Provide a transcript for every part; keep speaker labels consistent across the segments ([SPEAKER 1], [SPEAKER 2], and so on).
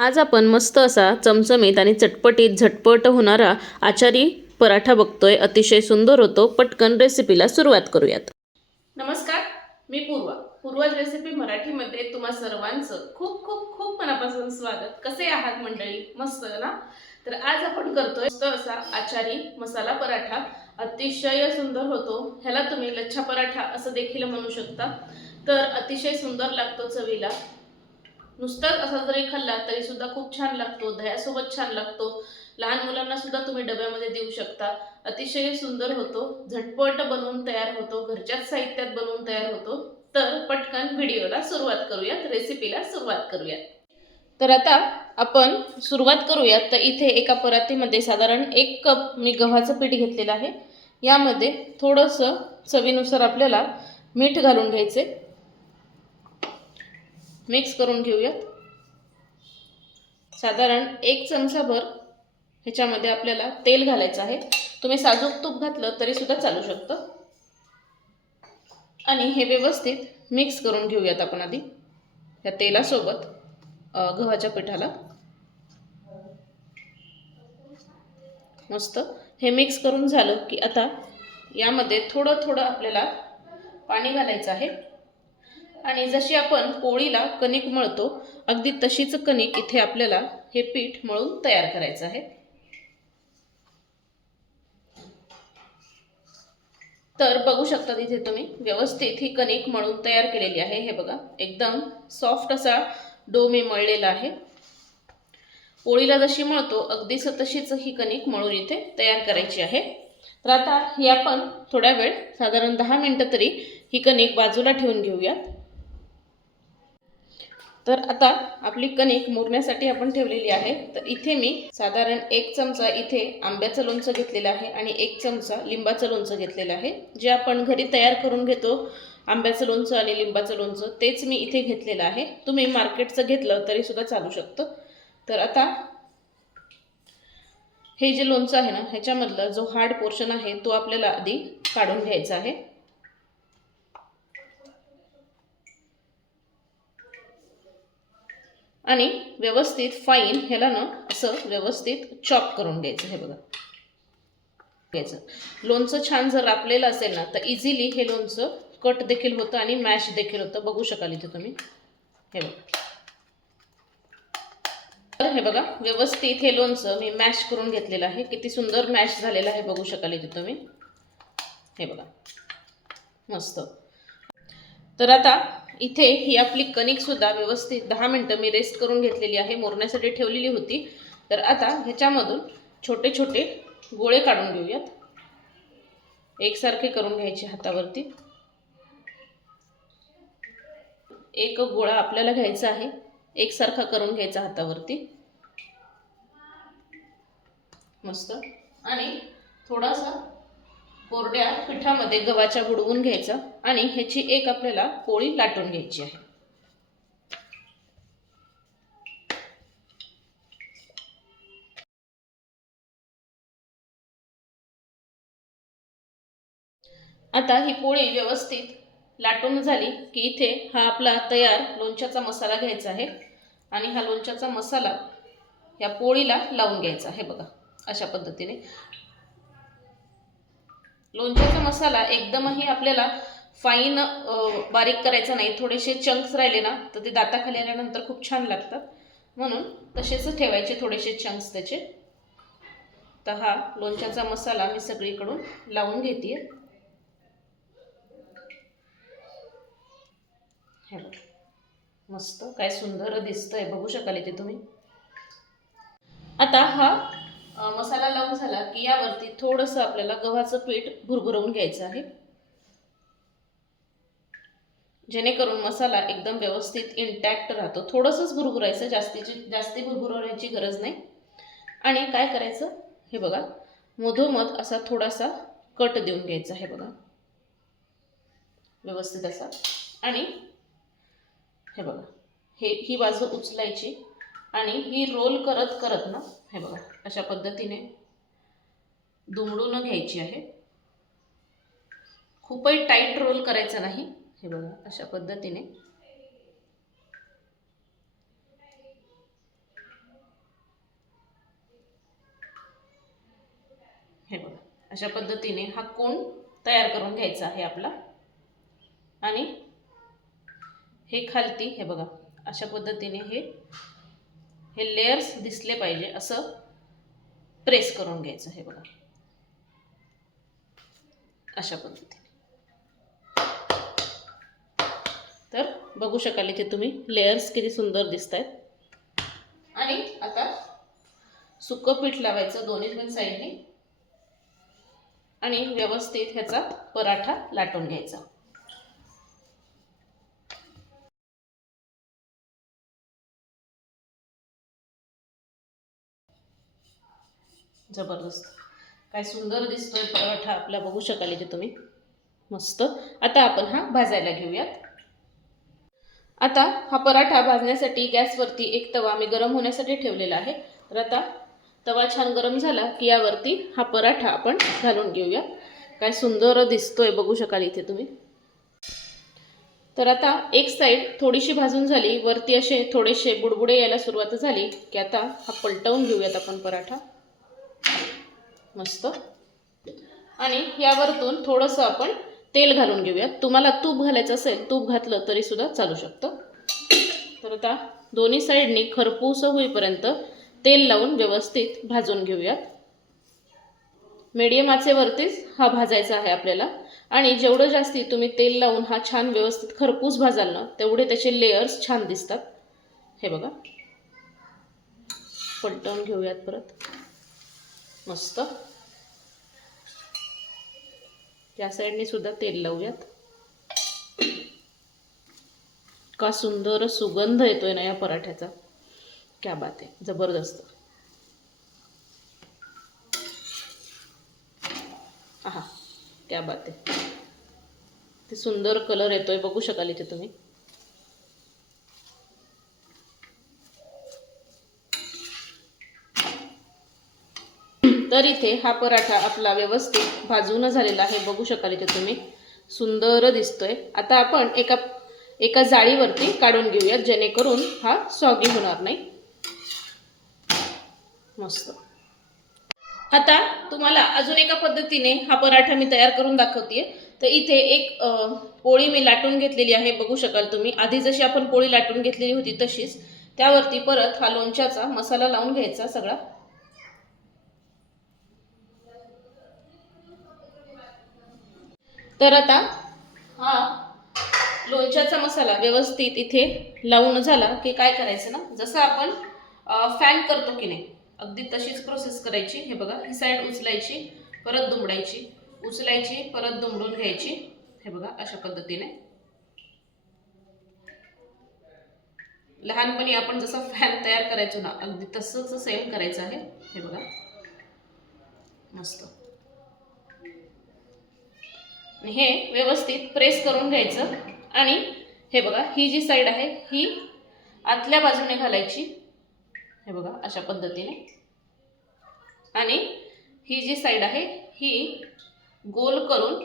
[SPEAKER 1] आज आपण मस्त असा चमचमीत आणि चटपटीत झटपट होणारा आचारी पराठा बघतोय. अतिशय सुंदर होतो. पटकन रेसिपीला सुरुवात करूयात.
[SPEAKER 2] नमस्कार मी पूर्वा. पूर्वाज रेसिपी मराठीमध्ये तुम्हा सर्वांचं खूप खूप खूप मनापासून स्वागत. कसे आहात मंडळी? मस्त ना? तर आज आपण करतोय मस्त असा आचारी मसाला पराठा. अतिशय सुंदर होतो. ह्याला तुम्ही लच्छा पराठा असं देखील म्हणू शकता. तर अतिशय सुंदर लागतो चवीला. नुसताच असा जरी खाल्ला तरी सुद्धा खूप छान लागतो दह्यासोबत छान लागतो. लहान मुलांना सुद्धा तुम्ही डब्यामध्ये देऊ शकता. अतिशय सुंदर होतो झटपट बनवून तयार होतो घरच्याच साहित्यात बनवून तयार होतो. तर पटकन व्हिडिओला सुरुवात करूयात रेसिपीला सुरुवात करूयात. तर आता आपण सुरुवात करूयात. तर इथे एका परातीमध्ये साधारण एक कप मी गव्हाचं पीठ घेतलेलं आहे. यामध्ये थोडंसं चवीनुसार आपल्याला मीठ घालून घ्यायचे मिक्स करून घेऊयात. साधारण एक चमचाभर ह्याच्यामध्ये आपल्याला तेल घालायचं आहे. तुम्ही साजूक तूप घातलं तरी सुद्धा चालू शकतं. आणि हे व्यवस्थित मिक्स करून घेऊयात आपण आधी. या तेलासोबत गव्हाच्या पिठाला. मस्त. हे मिक्स करून झालं की आता यामध्ये थोडं थोडं आपल्याला पाणी घालायचं आहे. आणि जशी आपण पोळीला कणिक मळतो अगदी तशीच कणिक इथे आपल्याला हे पीठ मळून तयार करायचं आहे. तर बघू शकता इथे तुम्ही व्यवस्थित ही कणिक मळून तयार केलेली आहे. हे बघा एकदम सॉफ्ट असा डो मी मळलेला आहे. पोळीला जशी मळतो अगदीच तशीच ही कणिक मळून इथे तयार करायची आहे. तर आता ही आपण थोड्या वेळ साधारण दहा मिनटं तरी ही कणिक बाजूला ठेवून घेऊयात. तर आता आपली कणिक मुरण्यासाठी आपण ठेवलेली आहे. तर इथे मी साधारण एक चमचा इथे आंब्याचं लोणचं घेतलेलं आहे आणि एक चमचा लिंबाचं लोणचं घेतलेलं आहे. जे आपण घरी तयार करून घेतो आंब्याचं लोणचं आणि लिंबाचं लोणचं तेच मी इथे घेतलेलं आहे. तुम्ही मार्केटचं घेतलं तरी सुद्धा चालू शकतं. तर आता हे जे लोणचं आहे ना ह्याच्यामधला जो हार्ड पोर्शन आहे तो आपल्याला आधी काढून घ्यायचा आहे. आणि व्यवस्थित फाईन ह्याला ना असं व्यवस्थित चॉप करून घ्यायचं हे बघा. घ्यायचं. लोणचं छान जर रापलेलं असेल ना तर इझिली हे लोणचं कट देखील होतं आणि मॅश देखील होतं. बघू शकाल इथे तुम्ही. हे बघा. तर हे बघा व्यवस्थित हे लोणचं मी मॅश करून घेतलेलं आहे. किती सुंदर मॅश झालेलं आहे बघू शकाल इथे तुम्ही. हे बघा. मस्त. तर आता इथे ही आपली कणिकसुद्धा व्यवस्थित दहा मिनटं मी रेस्ट करून घेतलेली आहे मोरण्यासाठी ठेवलेली होती. तर आता ह्याच्यामधून छोटे छोटे गोळे काढून घेऊयात. एकसारखे करून घ्यायचे हातावरती. एक गोळा आपल्याला घ्यायचा आहे एकसारखा करून घ्यायचा हातावरती. मस्त. आणि थोडासा कोरड्या पिठामध्ये गव्हाच्या बुडवून घ्यायचा आणि ह्याची एक आपल्याला पोळी लाटून घ्यायची आहे. आता ही पोळी व्यवस्थित लाटून झाली की इथे हा आपला तयार लोणच्याचा मसाला घ्यायचा आहे आणि हा लोणच्याचा मसाला या पोळीला लावून घ्यायचा आहे बघा अशा पद्धतीने. लोणच्याचा मसाला एकदमही आपल्याला फाईन बारीक करायचा नाही. थोडेसे चंक्स राहिले ना तर ते दाताखाली आल्यानंतर खूप छान लागतात. म्हणून तसेच ठेवायचे थोडेसे चंक्स त्याचे. तर हा लोणच्याचा मसाला मी सगळीकडून लावून घेते हे बघा मस्त काय सुंदर दिसतंय. बघू शकाल इथे तुम्ही. आता हा मसाला लावून झाला की यावरती थोडंसं आपल्याला गव्हाचं पीठ भुरभुरवून घ्यायचं आहे. जेणेकरून मसाला एकदम व्यवस्थित इंटॅक्ट राहतो. थोडंसंच भुरभुरायचं जास्तीची जास्ती भुरभुरवण्याची गरज नाही. आणि काय करायचं? हे बघा मधोमध असा थोडासा कट देऊन घ्यायचा हे बघा. व्यवस्थित असा. आणि हे बघा हे ही बाजू उचलायची. आणि ही रोल करत करत ना हे बघा. अशा पद्धतीने दुमडून घ्यायची आहे. खूपही टाईट रोल करायचा नाही. हे बघा अशा पद्धतीने. हे बघा अशा पद्धतीने हा कोण तयार करून घ्यायचा आहे आपला. आणि हे खालती हे बघा अशा पद्धतीने हे हे लेयर्स दिसले पाहिजे असं प्रेस करून घ्यायचं हे बघा. अशा पद्धतीने. तर बघू शकाल इथे तुम्ही लेयर्स किती सुंदर दिसत आहेत आणि आता सुकं पीठ लावायचं दोन्ही पण साईडने आणि व्यवस्थित ह्याचा पराठा लाटून घ्यायचा. जबरदस्त. काय सुंदर दिसतोय पराठा आपला बघू शकाल इथे तुम्ही. मस्त. आता आपण हा भाजायला घेऊयात. आता हा पराठा भाजण्यासाठी गॅसवरती एक तवा मी गरम होण्यासाठी ठेवलेला आहे. तर आता तवा छान गरम झाला की यावरती हा पराठा आपण घालून घेऊया काय सुंदर दिसतोय बघू शकाल इथे तुम्ही. तर आता एक साईड थोडीशी भाजून झाली. वरती असे थोडेसे बुडबुडे यायला सुरुवात झाली की आता हा पलटवून घेऊयात आपण पराठा. मस्त. आणि यावरतून थोडंसं आपण तेल घालून घेऊयात तुम्हाला तूप घालायचं असेल तूप घातलं तरी सुद्धा चालू शकतं. तर आता दोन्ही साईडनी खरपूस होईपर्यंत तेल लावून व्यवस्थित भाजून घेऊयात मीडियम आचेवरतीच हा भाजायचा आहे आपल्याला. आणि जेवढं जास्ती तुम्ही तेल लावून हा छान व्यवस्थित खरपूस भाजाल ना तेवढे त्याचे लेयर्स छान दिसतात. हे बघा. पलटवून घेऊयात परत. मस्त. या साईडने सुद्धा तेल लावूयात. का सुंदर सुगंध येतोय ना या पराठ्याचा. क्या बात आहे. जबरदस्त. आहा क्या बात आहे. ते सुंदर कलर येतोय बघू शकाल इथे तुम्ही. तर इथे हा पराठा आपला व्यवस्थित भाजून झालेला आहे. बघू शकाल इथे तुम्ही. सुंदर दिसतोय. आता आपण एका एका जाळीवरती काढून घेऊयात जेणेकरून हा सॉगी होणार नाही. मस्त. आता तुम्हाला अजून एका पद्धतीने हा पराठा मी तयार करून दाखवते तर इथे एक पोळी मी लाटून घेतलेली आहे. बघू शकाल तुम्ही. आधी जशी आपण पोळी लाटून घेतलेली होती तशीच. त्यावरती परत हा लोणच्याचा मसाला लावून घ्यायचा सगळा. तर आता हा. लोणच्याचा मसाला व्यवस्थित इथे लावून झाला की काय करायचं ना? जसं आपण फॅन करतो की नाही अगदी तशीच प्रोसेस करायची. हे बघा ही साईड उचलायची परत दुमडायची. उचलायची परत दुमडून घ्यायची. हे बघा अशा पद्धतीने. लहानपणी आपण जसं फॅन तयार करायचो ना अगदी तसंच सेम करायचं आहे. हे बघा. मस्त. हे व्यवस्थित प्रेस करून घ्यायचं. आणि हे बघा ही जी साईड आहे ही आतल्या बाजूने घालायची. हे बघा अशा पद्धतीने. आणि ही जी साईड आहे ही गोल करून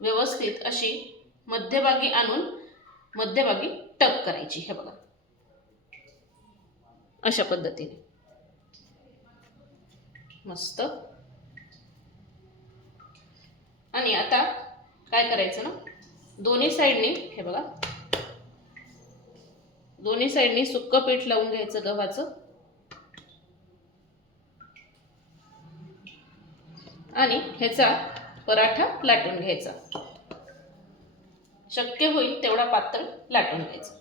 [SPEAKER 2] व्यवस्थित अशी मध्यभागी आणून मध्यभागी टक करायची हे बघा. अशा पद्धतीने. मस्त. आणि आता काय करायचं ना? दोन्ही साईडनी हे बघा. दोन्ही साईडनी सुक्क पीठ लावून घ्यायचं गव्हाचं. आणि ह्याचा पराठा लाटून घ्यायचा. शक्य होईल तेवढा पातळ लाटून घ्यायचा.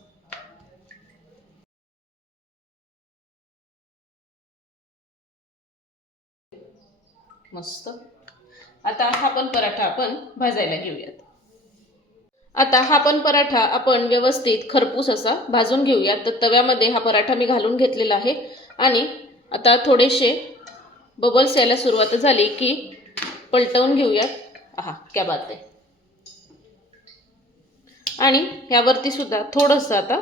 [SPEAKER 2] मस्त. आता हा पण पराठा आपण भाजायला घेऊयात. आता हा पण पराठा आपण व्यवस्थित खरपूस असा भाजून घेऊयात. तर तव्यामध्ये हा पराठा मी घालून घेतलेला आहे. आणि आता थोडेसे बबल्स यायला सुरुवात झाली की पलटवून घेऊयात. हा क्या बात आहे. आणि ह्यावरती सुद्धा थोडंसं आता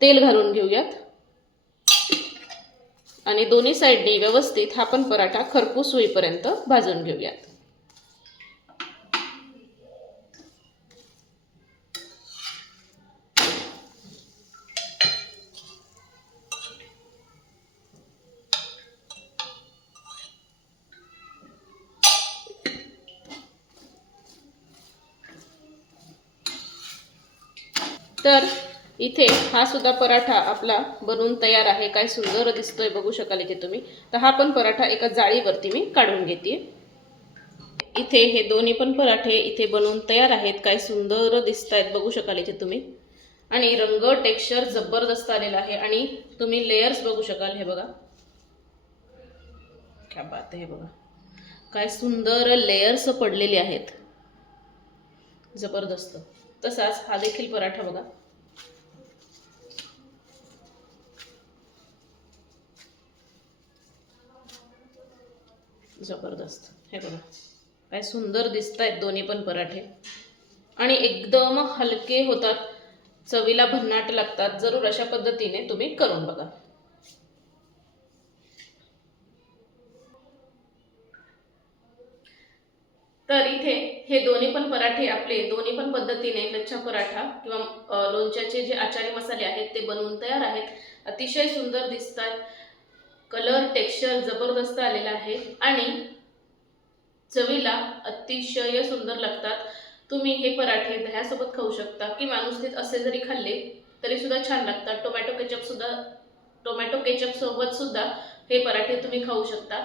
[SPEAKER 2] तेल घालून घेऊयात. आणि दोन्ही साईडनी व्यवस्थित हा पण पराठा खरपूस होईपर्यंत भाजून घेऊयात. तर इथे हा सुद्धा पराठा आपला बनवून तयार आहे. काय सुंदर दिसतोय बघू शकाल इथे तुम्ही. तर हा पण पराठा एका जाळीवरती मी काढून घेते. इथे हे दोन्ही पण पराठे इथे बनवून तयार आहेत. काय सुंदर दिसत आहेत बघू शकाल इथे तुम्ही. आणि रंग टेक्स्चर जबरदस्त आलेला आहे. आणि तुम्ही लेयर्स बघू शकाल हे बघा. क्या बात आहे हे बघा. काय सुंदर लेयर्स पडलेले आहेत. जबरदस्त. तसाच हा देखील पराठा बघा. जबरदस्त. हे बघा. काय सुंदर दिसत आहेत दोन्ही पण पराठे. आणि एकदम हलके होतात. चवीला भन्नाट लागतात. जरूर अशा पद्धतीने तुम्ही करून बघा. तर इथे हे दोन्ही पण पराठे आपले दोन्ही पण पद्धतीने लच्छा पराठा किंवा लोणच्याचे जे आचारी मसाले आहेत ते बनवून तयार आहेत. अतिशय सुंदर दिसतात. कलर टेक्स्चर जबरदस्त आलेला आहे आणि चवीला अतिशय सुंदर लागतात. तुम्ही हे पराठे दह्यासोबत खाऊ शकता किंवा नुसतेच असे जरी खाल्ले तरी सुद्धा छान लागतात. टोमॅटो केचप सुद्धा टोमॅटो केचप सोबत सुद्धा हे पराठे तुम्ही खाऊ शकता.